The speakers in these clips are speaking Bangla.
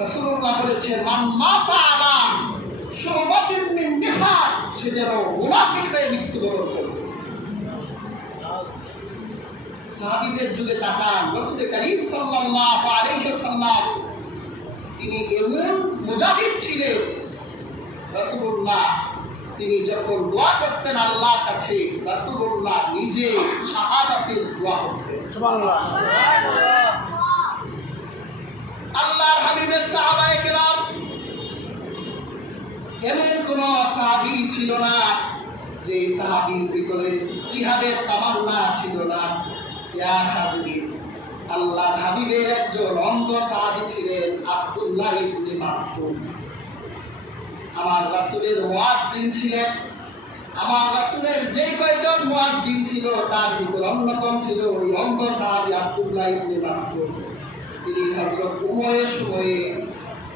রাসূলুল্লাহ বলেছেন মান মাতা আলা শুবাতিন মিন নিফাক, সে যেন মুনাফিক হয়ে মৃত্যুবরণ করবে। সাহাবীদের যুগে তাকান, রাসূল করিম সাল্লাল্লাহু আলাইহি ওয়াসাল্লাম তিনি এমন মুজাহিদ ছিলেন। রাসূলুল্লাহ তিনি যখন দোয়া করতেন আল্লাহর কাছে, রাসূলুল্লাহ নিজে শাহাদাতের দোয়া করতেন। সুবহানাল্লাহ। আল্লাহর হাবিবের সাহাবায়ে কেরাম এমন কোন সাহাবী ছিল না যে সাহাবীর ভিতরে জিহাদের তামান্না ছিল না। ইয়া হাজিরিন, আল্লাহর হাবিবের একজন অন্ধ সাহাবী ছিলেন আব্দুল্লাহ ইবনে মাকতুম। আমার রাসূলের মুয়াজ্জিন ছিলেন। আমার রাসূলের যে কয়জন মুয়াজ্জিন ছিল তার ভিতর অন্যতম ছিল ওই অন্ধ সাহাবী আব্দুল্লাহ ইবনে মাকতুম। তিনি হযরত উমরের সময়ে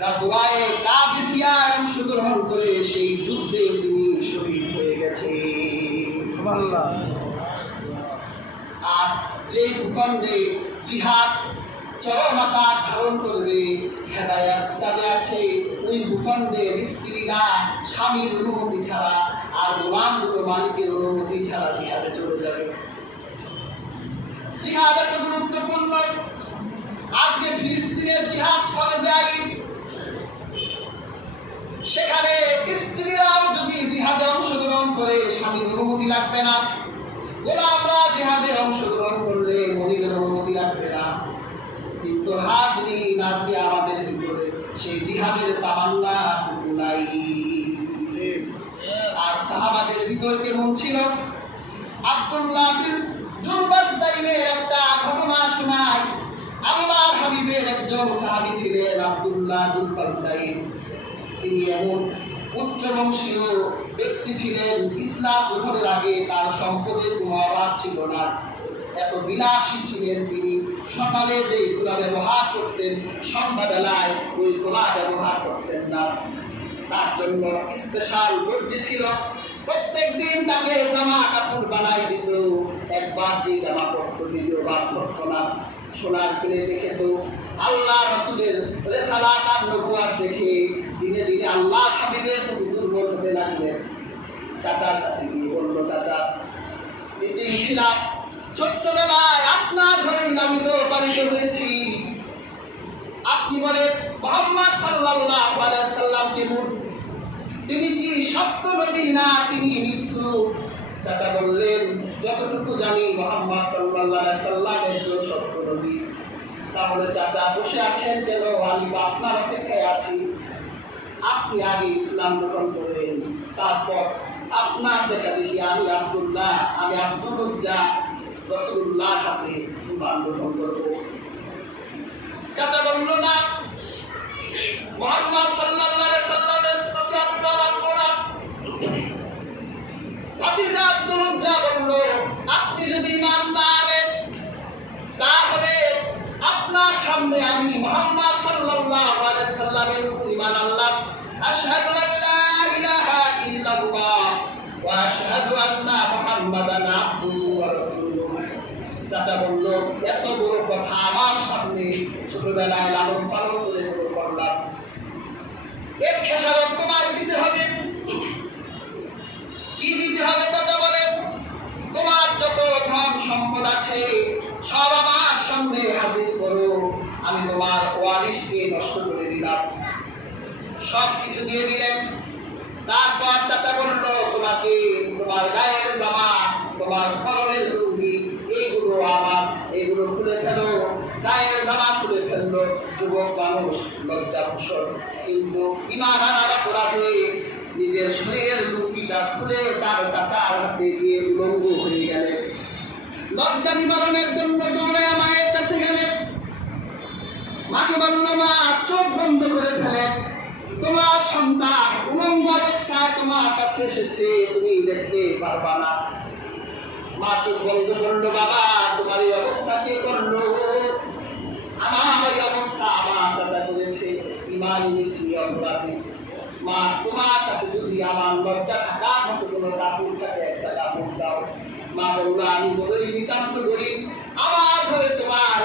গাজওয়ায়ে কাদিসিয়ায় অংশগ্রহণ করে সেই যুদ্ধে তিনি শহীদ হয়ে গেছেন। সুবহানাল্লাহ। আর যে ভূখণ্ডে জিহাদ চরমতা ধারণ করবে, হেদায়াত তবে আছে ওই ভূখণ্ডের স্ত্রীরা স্বামীর অনুমতি ছাড়া আর গোলামগুলো মালিকের অনুমতি ছাড়া জিহাদে চলে যাবে। জিহাদ এত গুরুত্বপূর্ণ। আজকে ফিলিস্তিনের জিহাদ ফরজে আইন, সেখানে স্ত্রীরাও যদি জিহাদে অংশগ্রহণ করে স্বামীর অনুমতি লাগবে না, গোলামরা জিহাদে অংশগ্রহণ করলে মহিলার অনুমতি লাগবে না। কিন্তু হাজরিন, আজকে আমাদের ভিতরে সেই জিহাদের তামান্না নাই। আর সাহাবাদের ভিতরে কেমন ছিল? আব্দুল্লাহ বিন জুলবাস্তাইনের একটা ঘটনা শোনায়। আল্লাহর হাবিবের একজন সাহাবী ছিলেন আব্দুল্লাহ জুলবাস্তাইন। তিনি এমন উচ্চ বংশীয় ব্যক্তি ছিলেন, ইসলাম গ্রহণের আগে তার সম্পদের কোনো অভাব ছিল না। এত বিলাসী ছিলেন তিনি, সকালে যে তুলা ব্যবহার করতেন সন্ধ্যাবেলায় ওই তুলা ব্যবহার করতেন না। তার জন্য স্পেশাল দর্জি ছিল, প্রত্যেক দিন তাকে জামা কাপড় বানাই দিত। একবার যে জামা পরত দ্বিতীয়বার পরত না। সোনার কিনে দেখে তো আল্লাহ রাসূলের রিসালাত আর নবুয়ত দেখে দিনে দিনে আল্লাহ হাবিবের প্রতি দুর্বল হতে লাগলেন। চাচার কাছে গিয়ে বলল, চাচা এদিন ছিলাম ছোট্টবেলায় আপনার ঘরে লালিত পালিত হয়েছি। আপনি বলেন মুহাম্মদ সাল্লাল্লাহু আলাইহি ওয়াসাল্লাম কেমন? তিনি কি সত্য নবী না তিনি মিথ্যু? চাচা বললেন, যতটুকু জানি মুহাম্মদ সাল্লাল্লাহু আলাইহি ওয়াসাল্লাম একজন সত্য নবী। তাহলে চাচা বসে আছেন কেন? আমি আপনার অপেক্ষায় আছি। আপনি আগে ইসলাম গ্রহণ করেন, তারপর আপনার দেখা দেখি আমি আব্দুল্লাহ, আমি আব্দুল্লাহ রাসূলুল্লাহ হাতে ঈমান গ্রহণ করব। চাচা বলল না, মুহাম্মদ সাল্লাল্লাহু আলাইহি ওয়াসাল্লামের প্রতি আপনার অপরাধ। ভাতিজা আব্দুল্লাহ বলল, আপনি যদি ঈমান না আনেন তাহলে আপনার সামনে আমি মুহাম্মদ সাল্লাল্লাহু আলাইহি ওয়াসাল্লামের উপর ঈমান আনলাম। আশহাদু আল্লা ইলাহা ইল্লাল্লাহ ওয়া আশহাদু আন্না মুহাম্মাদান আবদুহু ওয়া রাসূলুহু। চাচা বলল, এত বড় কথা আমার সামনে ছোটবেলায় লালন পালন করে বড় করলাম, এর খেসারত তোমার দিতে হবে। কি দিতে হবে চাচা বলেন? তোমার যত ধন সম্পদ আছে সব আমার সামনে হাজির করো, আমি তোমার ওয়ারিসকে নষ্ট করে দিলাম। সব কিছু দিয়ে দিলেন। তারপর চাচা বলল, তোমাকে তোমার গায়ের জামা, তোমার পরনের লুঙ্গি এইগুলো আমার, এইগুলো খুলে ফেলো। গায়ের জামা খুলে ফেললো। যুবক মানুষ লজ্জা ভূষণ, কিন্তু ঈমান আনার অপরাধে নিজের শরীরের লুঙ্গিটা খুলে তার চাচার হাতে দিয়ে উলঙ্গ হয়ে গেলেন। লজ্জা নিবারণের জন্য দৌড়ে মায়ের কাছে গেলেন। মাকে বলল, মা চোখ বন্ধ করে ফেলেন, তোমার সন্তান উলঙ্গ অবস্থায় তোমার কাছে এসেছে, তুমি দেখতে পারবা না। মা চোখ বন্ধ করলো। বাবা, তোমার এই অবস্থা কে করলো? আমার এই অবস্থা আমার চাচা করেছে, ঈমান এনেছি অপরাধী। মা, তোমার কাছে যদি আমার লজ্জা থাকার মতো কোনো কাপড় থাকে একটা কাপড় দাও। মা বলল, আমি বলি নিতান্ত গরিব, আমার ঘরে তোমার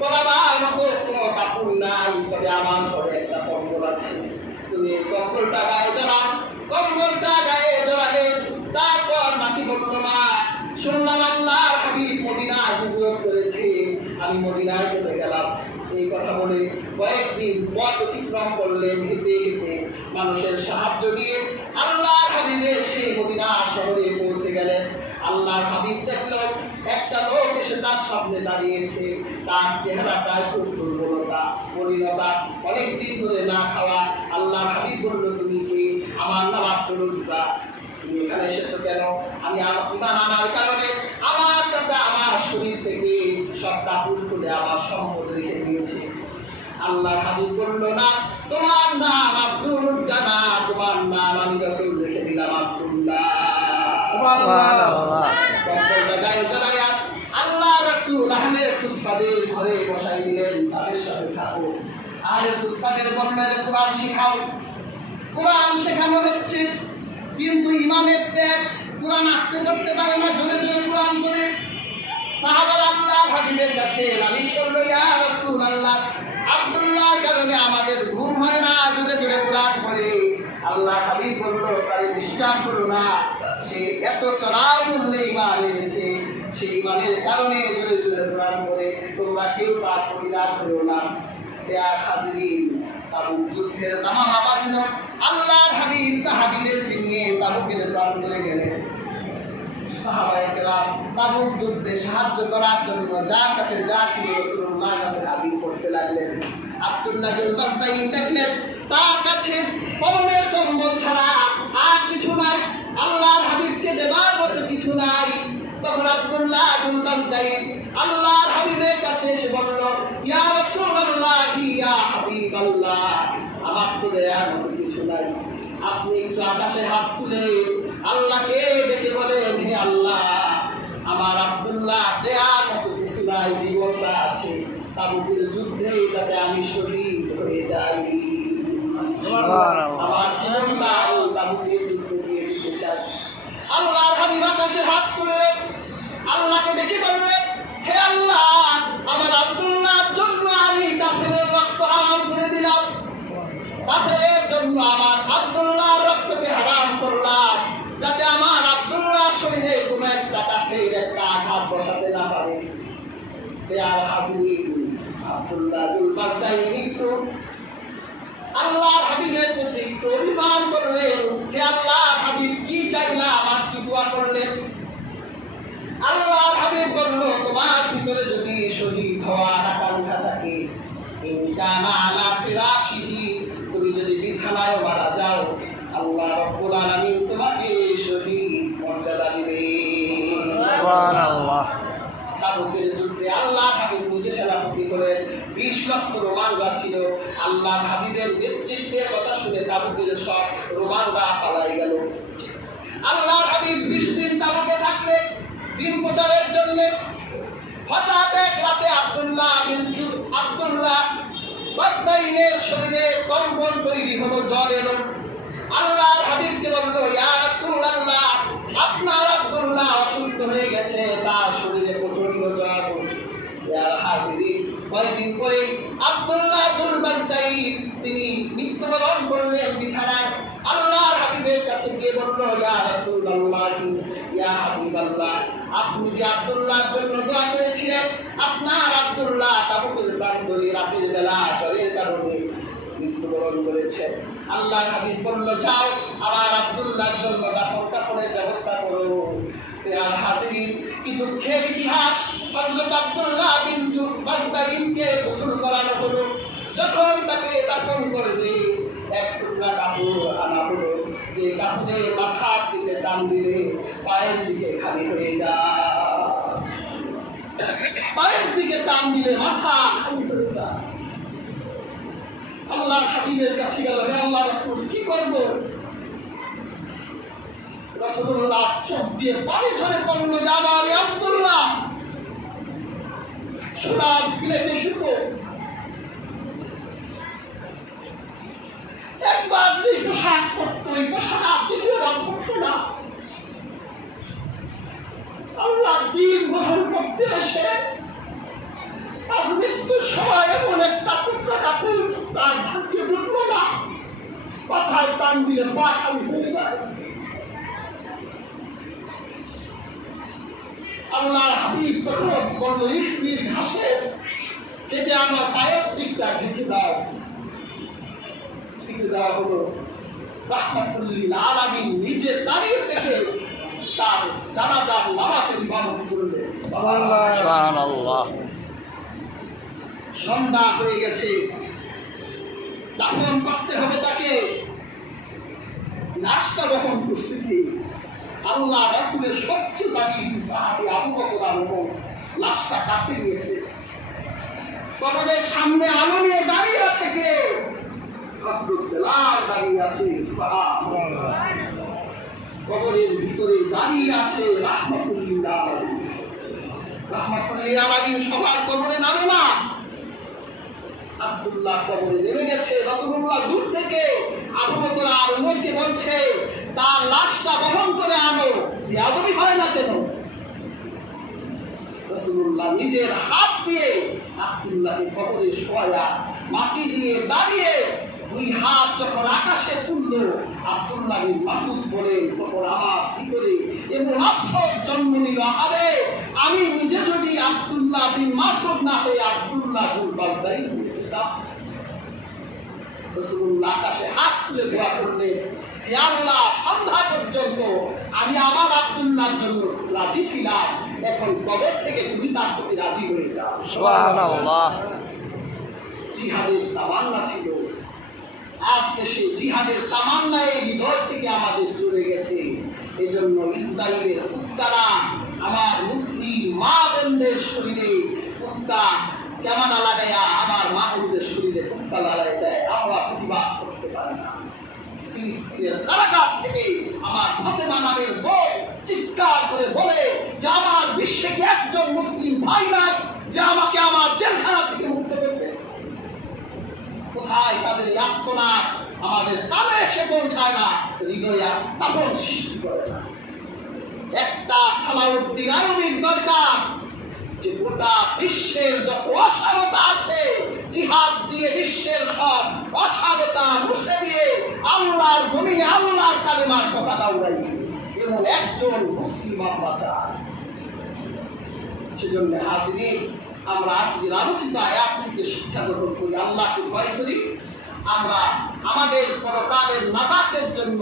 বলাবার মতো কোনো কাপড় নাই। তবে আমার ঘরে একটা কম্বল আছে, তুমি কম্বলটা গায়ে জড়াও। কম্বলটা গায়ে জড়ালে তারপর নাকি বলল, মা শুনলাম আল্লাহর হাবিব মদিনায় হিজরত করেছে, আমি মদিনায় চলে গেলাম। এই কথা বলে কয়েকদিন পথ অতিক্রম করলেন, হেঁটে হেঁটে মানুষের সাহায্য নিয়ে আল্লাহর হাবিবের সেই মদিনা শহরে পৌঁছে গেলেন। আল্লাহর হাবিব দেখলো একটা লোক এসে তার সামনে দাঁড়িয়েছে, তার চেহারাটায় খুব দুর্বলতা, মলিনতা, অনেকদিন ধরে না খাওয়া। আল্লাহর হাবিব বলল, তুমি কি? আমার নাম আব্দুল উজ্জা। তুমি এখানে এসেছো কেন? আমি ইমান আনার কারণে আমার চাচা আমার শরীর থেকে সব কাপড় খুলে আমার সম্পদ রেখে দিয়েছে। আল্লাহর হাবিব বলল, না, তোমার নাম আব্দুল উজ্জা না, তোমার নাম আমি রাসূল রেখে দিলাম আব্দুল্লাহ। গায়ে জড়াইয়া আল্লাহ রাসূল আহলে সুফাদের ঘরে বসাই দিলেন, তাদের সাথে থাকো। আহলে সুফাদের বললেন, কোরআন শিখাও। কোরআন শেখানো হচ্ছে, কিন্তু ইমামের তেজ, কোরআন আসতে করতে পারে না, জোরে জোরে কোরআন করে। সাহাবারা আল্লাহ হাবিবের কাছে নালিশ করলো, ইয়া রাসূলুল্লাহ, আব্দুল্লাহর কারণে আমাদের ঘুম হয় না, জোরে জোরে কোরআন করে। আল্লাহ হাবিব বলল, তারে ডিস্টার্ব করো না, সে এত চড়াও মূল্যে ইমান এনেছে, সেই ইমানের কারণে জোরে জোরে কোরআন করে, তোমরা কেউ তার প্রতিরাগ করো না। হাজিরিন, তাবুক যুদ্ধের দামামা বাজলো। আল্লাহর হাবিব সাহাবীদের নিয়ে তাবুকের প্রান্তরে গেলেন। সাহাবায়ে কেরাম তাবুক যুদ্ধে সাহায্য করার জন্য যার কাছে যা ছিল রাসূলুল্লাহর কাছে হাজির করতে লাগলেন। আব্দুল্লাহ ইবনে বাসতাইন দেখলেন তার কাছে পরনের কম্বল ছাড়া আর কিছু নাই, আল্লাহর হাবিবকে দেবার মতো কিছু নাই। তখন আব্দুল্লাহ ইবনে বাসতাইন আল্লাহর হাবিবের কাছে এসে বলল, ইয়া রাসূলুল্লাহ, ইয়া হাবিবাল্লাহ, আমার তো দেয়ার মতো কিছু নাই। আপনি একটু আকাশে হাত তুলে আল্লাহকে ডেকে বলেন, হে আল্লাহ, আমার আব্দুল্লাহ দেয়ার মতো কিছু নাই, জীবনটা আছে, তাবুকের যুদ্ধে যাতে আমি শহীদ হয়ে যাই, আমার জীবনটা ওই তাবুকের যুদ্ধে দিয়ে দিতে চাই। আল্লাহর হাবিব আকাশে হাত তুললেন, আল্লাহকে ডেকে বললেন, হে আল্লাহ, আমার আব্দুল্লাহর জন্য আমি কাফেরের রক্ত হারাম করে দিলাম, কাফেরের জন্য আমার আব্দুল্লাহর রক্তকে হারাম করলাম, যাতে আমার আব্দুল্লাহর শরীরে কোনো একটা কাফের একটা আঘাত বসাতে না পারে। আব্দুল্লাহ ইবনে বাসতাইন একটু আল্লাহর হাবিবের প্রতি একটু অভিমান করলেন, হে আল্লাহর হাবিব, কি চাইলা, আমার কি দোয়া করলেন? আল্লাহর হাবিব বলল, তোমার ভিতরে যদি শহীদ হওয়ার আকাঙ্ক্ষা থাকে, ইনকানা আলা ফিরাশিহি, তুমি যদি বিছানায় মারা যাও, আল্লাহ রাব্বুল আলামিন তোমাকে শহীদ মর্যাদা দিবে। সুবহানাল্লাহ। তাবুকের যুদ্ধে আল্লাহ হাবিব নিজে সেনাপতি করে 20 লক্ষ রোমানরা ছিল। আল্লাহ হাবিবের নেতৃত্বে কথা শুনে তাবুকের সব রোমানরা পালাই গেল। আল্লাহ হাবিব 20 দিন তাবুকে থাকলে দিন প্রচারের জন্য। হঠাৎ এক রাতে আব্দুল্লাহ বাসতাইনের শরীরে কম্বল তৈরি হলো, জ্বর এলো। আল্লাহর হাবিবকে বলল, ইয়া রাসূলুল্লাহ, আপনার আব্দুল্লাহ অসুস্থ হয়ে গেছে, তার শরীরে প্রচন্ড জ্বর। ইয়া হাজিরিন, কয়েকদিন পরে আব্দুল্লাহ ইবনে বাসতাইন তিনি মৃত্যুবরণ করলেন বিছানায়। আল্লাহর হাবিবের কাছে গিয়ে বলল, ইয়া রাসূলুল্লাহ, ইয়া হাবিবাল্লাহ, আপনি যে আব্দুল্লাহর জন্য দোয়া করেছিলেন, আপনার আব্দুল্লাহ তাবুকের প্রান্তরে রাতের বেলা জ্বরের কারণে মৃত্যুবরণ করেছেন। আল্লাহর হাবিব বলল, যাও আমার আব্দুল্লাহর জন্য কাফনের ব্যবস্থা করো। আর হাজিরিন, কি দুঃখের ইতিহাস! হযরত আব্দুল্লাহ বিনতু বাসতাইনকে গোসল করানো হলো। যখন তাকে দাফন করবে, এক টুকরা কাপড় আনা হলো, যে কাপড়ে মাথার দিকে টান দিলে পায়ের দিকে খালি হয়ে যায়, পায়ের দিকে টান দিলে মাথা খালি হয়ে যায়। আল্লাহর হাবিবের কাছে গেল, হে আল্লাহ রাসূল, কি করব? রাসূলুল্লাহ চোখ দিয়ে পানি ঝরে পড়ল, আমার আব্দুল্লাহ সোনার প্লেটে শুকো। একবার যে পোশাক পরতো, ওই পোশাক দ্বিতীয়বার পরতো না। আল্লাহ দিন বহন করতে এসে আজ মৃত্যুর সময় এমন একটা টুকরা কাপড় মুসলিমের পা খালি হয়ে যায়। আল্লাহর হাবিব তখন বলল, ইকসির ঘাসের কেটে আমার পায়ের দিকটা ঢেকে দাও। ঢেকে দেওয়া হলো। রাহমাতুল্লিল আলামিন নিজে দাঁড়িয়ে থেকে তার জানাজার নামাজের ইমামতি করলেন। সুবহানাল্লাহ। সন্ধ্যা হয়ে গেছে, দাফন করতে হবে তাকে। লাশটা বহন করছে কি? আল্লাহ রাসূলের সবচেয়ে দামি সাহাবী আবু বকর আর লাশটা কাটে নিয়েছে। কবরের সামনে আলো নিয়ে দাঁড়িয়ে আছে কে? হযরত বেলাল দাঁড়িয়ে আছে। সুবহানাল্লাহ। কবরের ভিতরে দাঁড়িয়ে আছে রাহমাতুল্লিল আলামিন। রাহমাতুল্লিল আলামিন সবার কবরে নামে না। আব্দুল্লাহ কবরে নেমে গেছে। রাসূলুল্লাহ দূর থেকে আবু বকর আর উমরকে বলছে, তার লাশটা বহন করে আনো। বেয়াদবি হয় না যেন। রাসূলুল্লাহ নিজের হাত দিয়ে আব্দুল্লাহকে কবরে শোয়া, মাটি দিয়ে দাঁড়িয়ে দুই হাত যখন আকাশে তুললো, আব্দুল্লাহ বিন মাসউদ বলেন, তখন আমার ভিতরে এমন আফসোস জন্ম নিল, আরে আমি নিজে যদি আব্দুল্লাহ বিন মাসউদ না হয়ে আব্দুল্লাহ বিন বাজদাই হয়ে যেতাম। রাসূলুল্লাহ আকাশে হাত তুলে দোয়া করলেন, হে আল্লাহ, সন্ধ্যা পর্যন্ত আমি আমার আব্দুল্লাহর জন্য রাজি ছিলাম, এখন কবর থেকে তুমি তার প্রতি রাজি হয়ে যাও। সুবহানাল্লাহ। জিহাদের তামান্না ছিল, আজকে সেই জিহাদের তামান্না এই হৃদয় থেকে আমাদের জুড়ে গেছে। এই জন্য ইসরায়েলের কুত্তারা আমার মুসলিম মা বোনদের শরীরে কুত্তা কেমন লাগাইয়া আমার মা বোনদের শরীরে কুত্তা লাগাই দেয়, আমরা প্রতিবাদ করতে পারি না। ফিলিস্তিনের কারাগার থেকে আমার ফাতেমা নামের বোন চিৎকার করে বলে যে আমার বিশ্বে কি একজন মুসলিম ভাই নাই যে আমাকে আমার জেলখানা থেকে মুক্ত করবে? কোথায় তাদের আত্মনাদ আমাদের কানে এসে পৌঁছায় না, হৃদয়ে তাপন সৃষ্টি করে না। একটা সালাউদ্দিন আইয়ুবীর দরকার, যে গোটা বিশ্বের যত অসারতা আছে জিহাদ দিয়ে বিশ্বের সব অসারতা মুছে দিয়ে আল্লাহর জমিনে আল্লাহর কালিমার পতাকা উড়াইবে, এমন একজন মুসলিম আমরা চাই। সেজন্য হাজিরিন, আমরা আজকের আলোচিত আয়াত থেকে শিক্ষা গ্রহণ করি, আল্লাহকে ভয় করি। আমরা আমাদের পরকালের নাজাতের জন্য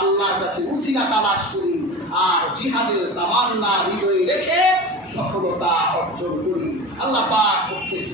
আল্লাহর কাছে উসিলা তালাশ করি, আর জিহাদের তামান্না হৃদয়ে রেখে সফলতা অর্জন করি। আল্লাহ পাক প্রত্যেক